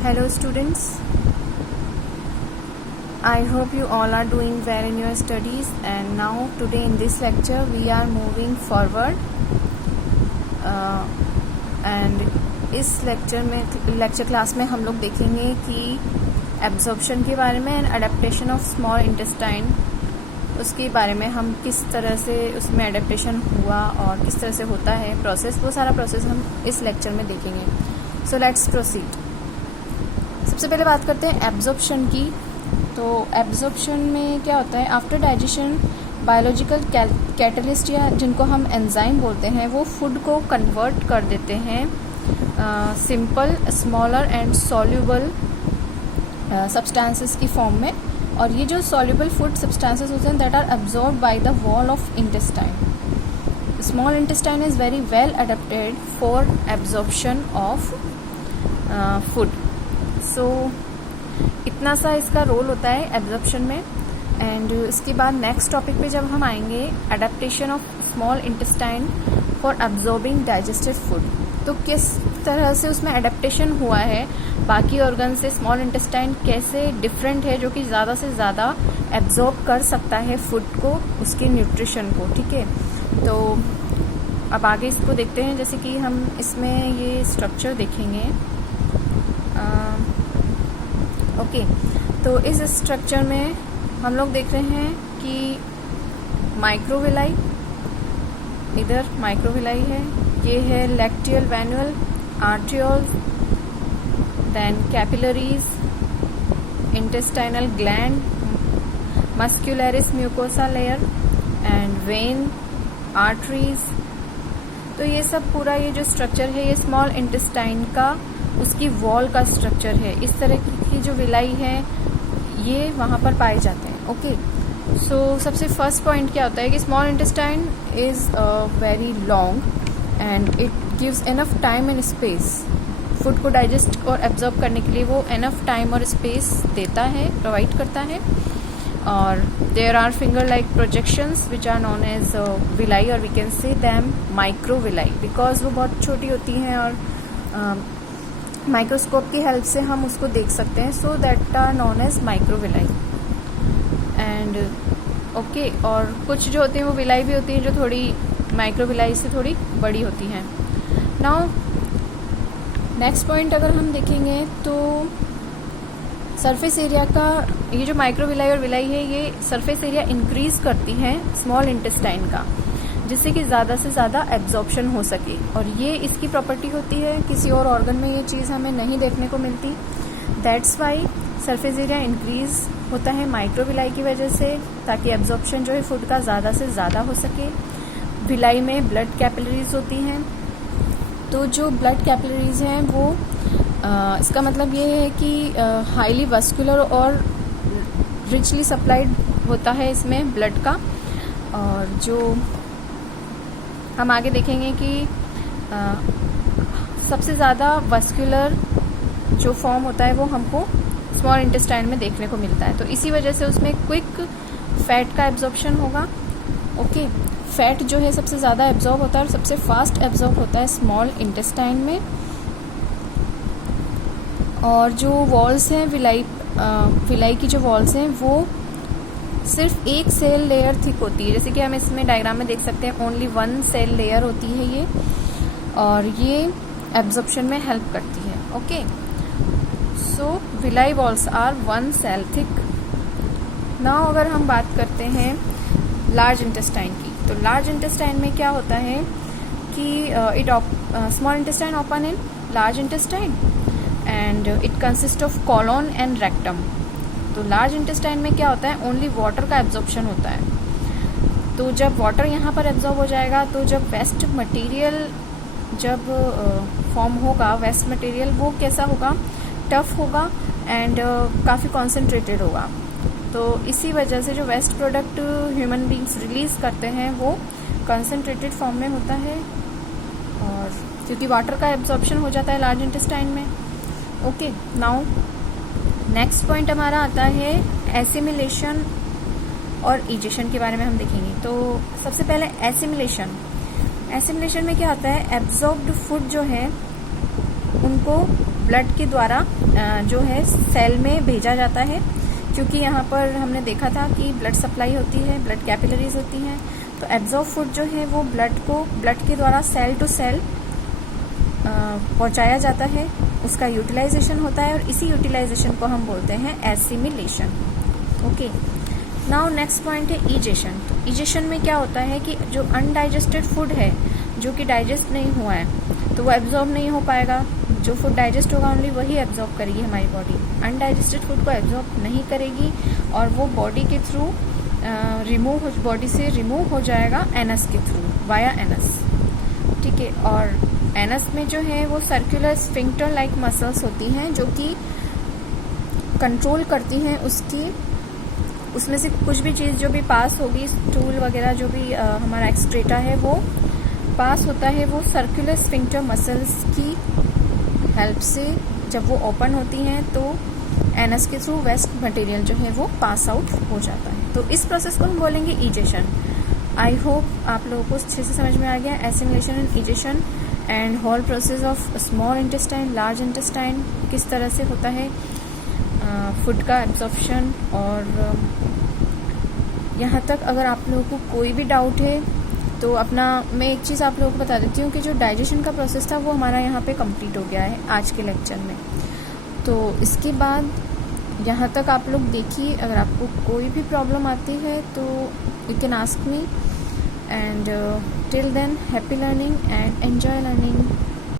Hello students, I hope you all are doing well in your studies, and now today in this lecture we are moving forward and इस lecture class में हम लोग देखेंगे कि absorption के बारे में and adaptation of small intestine, उसके बारे में हम किस तरह से उसमें अडेप्टेशन हुआ और किस तरह से होता है प्रोसेस, वो सारा प्रोसेस हम इस लेक्चर में देखेंगे। So let's proceed. सबसे पहले बात करते हैं एब्जॉर्प्शन की। तो एब्जॉर्प्शन में क्या होता है, आफ्टर डाइजेशन बायोलॉजिकल कैटलिस्ट या जिनको हम एंजाइम बोलते हैं वो फूड को कन्वर्ट कर देते हैं simple, smaller and soluble substances की फॉर्म में। और ये जो सॉल्यूबल फूड सब्सटेंसेस होते हैं that are absorb by the wall of intestine. Small intestine is very well adapted for absorption of food. So इतना सा इसका रोल होता है एब्जॉर्प्शन में। एंड इसके बाद नेक्स्ट टॉपिक पे जब हम आएंगे, adaptation of small intestine for absorbing digested food, तो किस तरह से उसमें अडेप्टेशन हुआ है बाकी ऑर्गन से, स्मॉल इंटेस्टाइन कैसे डिफरेंट है जो कि ज़्यादा से ज़्यादा एब्जॉर्ब कर सकता है फूड को, उसके न्यूट्रिशन को। ठीक है, तो अब आगे इसको देखते हैं। जैसे कि हम इसमें ये स्ट्रक्चर देखेंगे। ओके, तो इस स्ट्रक्चर में हम लोग देख रहे हैं कि माइक्रोविलाई, इधर माइक्रोविलाई है, ये है lacteal venule, arterioles, then capillaries, intestinal gland, muscularis mucosa layer and vein, arteries. तो ये सब पूरा ये जो स्ट्रक्चर है ये स्मॉल इंटेस्टाइन का, उसकी वॉल का स्ट्रक्चर है। इस तरह की जो विलाई है ये वहाँ पर पाए जाते हैं। ओके, सो सबसे फर्स्ट पॉइंट क्या होता है कि small intestine is very long and it gives enough time and space. Food को डाइजेस्ट और एब्जॉर्ब करने के लिए वो इनफ टाइम और स्पेस देता है, प्रोवाइड करता है। और there are finger like projections which are known as villi, और we can say them microvilli because वो बहुत छोटी होती हैं और माइक्रोस्कोप की हेल्प से हम उसको देख सकते हैं। So that are known as micro villi. And okay, और कुछ जो होती हैं वो विलाई भी होती हैं जो थोड़ी माइक्रो विलाई से थोड़ी बड़ी होती हैं। नाउ नेक्स्ट पॉइंट अगर हम देखेंगे तो सरफेस एरिया का, ये जो माइक्रो विलाई और विलाई है ये सरफेस एरिया इंक्रीज करती हैं स्मॉल इंटेस्टाइन का, जिससे कि ज़्यादा से ज़्यादा एब्जॉर्प्शन हो सके। और ये इसकी प्रॉपर्टी होती है, किसी और ऑर्गन में ये चीज़ हमें नहीं देखने को मिलती। That's why surface area increase होता है माइक्रोविलाई की वजह से, ताकि एब्जॉर्प्शन जो है फूड का ज़्यादा से ज़्यादा हो सके। विलाई में ब्लड कैपिलरीज होती हैं, तो जो ब्लड कैपिलरीज हैं वो इसका मतलब ये है कि हाईली वस्कुलर और रिचली सप्लाइड होता है इसमें ब्लड का। और जो हम आगे देखेंगे कि सबसे ज़्यादा वस्कुलर जो फॉर्म होता है वो हमको स्मॉल इंटेस्टाइन में देखने को मिलता है। तो इसी वजह से उसमें क्विक फैट का एब्जॉर्प्शन होगा। ओके, फैट जो है सबसे ज़्यादा एब्जॉर्ब होता है और सबसे फास्ट एब्जॉर्ब होता है स्मॉल इंटेस्टाइन में। और जो वॉल्स हैं विलाई की जो वॉल्स हैं वो सिर्फ एक सेल लेयर थिक होती है, जैसे कि हम इसमें डायग्राम में देख सकते हैं, ओनली वन सेल लेयर होती है ये, और ये एब्जॉर्प्शन में हेल्प करती है। Okay, so villi walls are one cell thick. Now अगर हम बात करते हैं लार्ज इंटेस्टाइन की, तो लार्ज इंटेस्टाइन में क्या होता है कि small intestine open in large intestine and it consist of colon and rectum. तो लार्ज इंटेस्टाइन में क्या होता है, ओनली वाटर का एब्जॉर्प्शन होता है। तो जब वाटर यहाँ पर एब्जॉर्ब हो जाएगा तो जब वेस्ट मटेरियल जब फॉर्म होगा, वेस्ट मटेरियल वो कैसा होगा, टफ होगा एंड काफ़ी कॉन्सेंट्रेटेड होगा। तो इसी वजह से जो waste product human beings release करते हैं वो कॉन्सेंट्रेटेड फॉर्म में होता है, और क्योंकि वाटर का एब्जॉर्प्शन हो जाता है लार्ज इंटेस्टाइन में। ओके, नाउ नेक्स्ट पॉइंट हमारा आता है एसिमिलेशन और इजेशन के बारे में हम देखेंगे। तो सबसे पहले एसिमिलेशन में क्या होता है, एब्जॉर्ब्ड फूड जो है उनको ब्लड के द्वारा जो है सेल में भेजा जाता है, क्योंकि यहाँ पर हमने देखा था कि ब्लड सप्लाई होती है, ब्लड कैपिलरीज होती हैं, तो एब्जॉर्ब फूड जो है वो ब्लड के द्वारा सेल टू सेल पहुँचाया जाता है, उसका यूटिलाइजेशन होता है, और इसी यूटिलाइजेशन को हम बोलते हैं assimilation. Okay, now next point है ईजेशन। तो ईजेशन में क्या होता है कि जो अनडाइजेस्टेड फूड है, जो कि डाइजेस्ट नहीं हुआ है, तो वो एब्जॉर्ब नहीं हो पाएगा। जो फूड डाइजेस्ट होगा ओनली वही एब्जॉर्ब करेगी हमारी बॉडी, अनडाइजेस्टेड फूड को एब्जॉर्ब नहीं करेगी, और वो बॉडी के थ्रू बॉडी से रिमूव हो जाएगा एनस के थ्रू, वाया एनस। ठीक है, और एनस में जो है वो सर्कुलर स्फिंक्टर लाइक मसल्स होती हैं, जो कि कंट्रोल करती हैं उसमें से कुछ भी चीज़ जो भी पास होगी, स्टूल वगैरह जो भी हमारा एक्सक्रेटा है वो पास होता है, वो सर्कुलर स्फिंक्टर मसल्स की हेल्प से जब वो ओपन होती हैं तो एनस के थ्रू वेस्ट मटेरियल जो है वो पास आउट हो जाता है। तो इस प्रोसेस को हम बोलेंगे ईजेशन। आई होप आप लोगों को अच्छे से समझ में आ गया assimilation and egestion and whole process of small intestine, large intestine किस तरह से होता है, फूड का एब्जॉर्प्शन। और यहाँ तक अगर आप लोगों को कोई भी डाउट है तो मैं एक चीज़ आप लोगों को बता देती हूँ कि जो डाइजेशन का प्रोसेस था वो हमारा यहाँ पे कंप्लीट हो गया है आज के लेक्चर में। तो इसके बाद यहाँ तक आप लोग देखिए, अगर आपको कोई भी प्रॉब्लम आती है तो you can ask me, and till than happy learning and enjoy learning.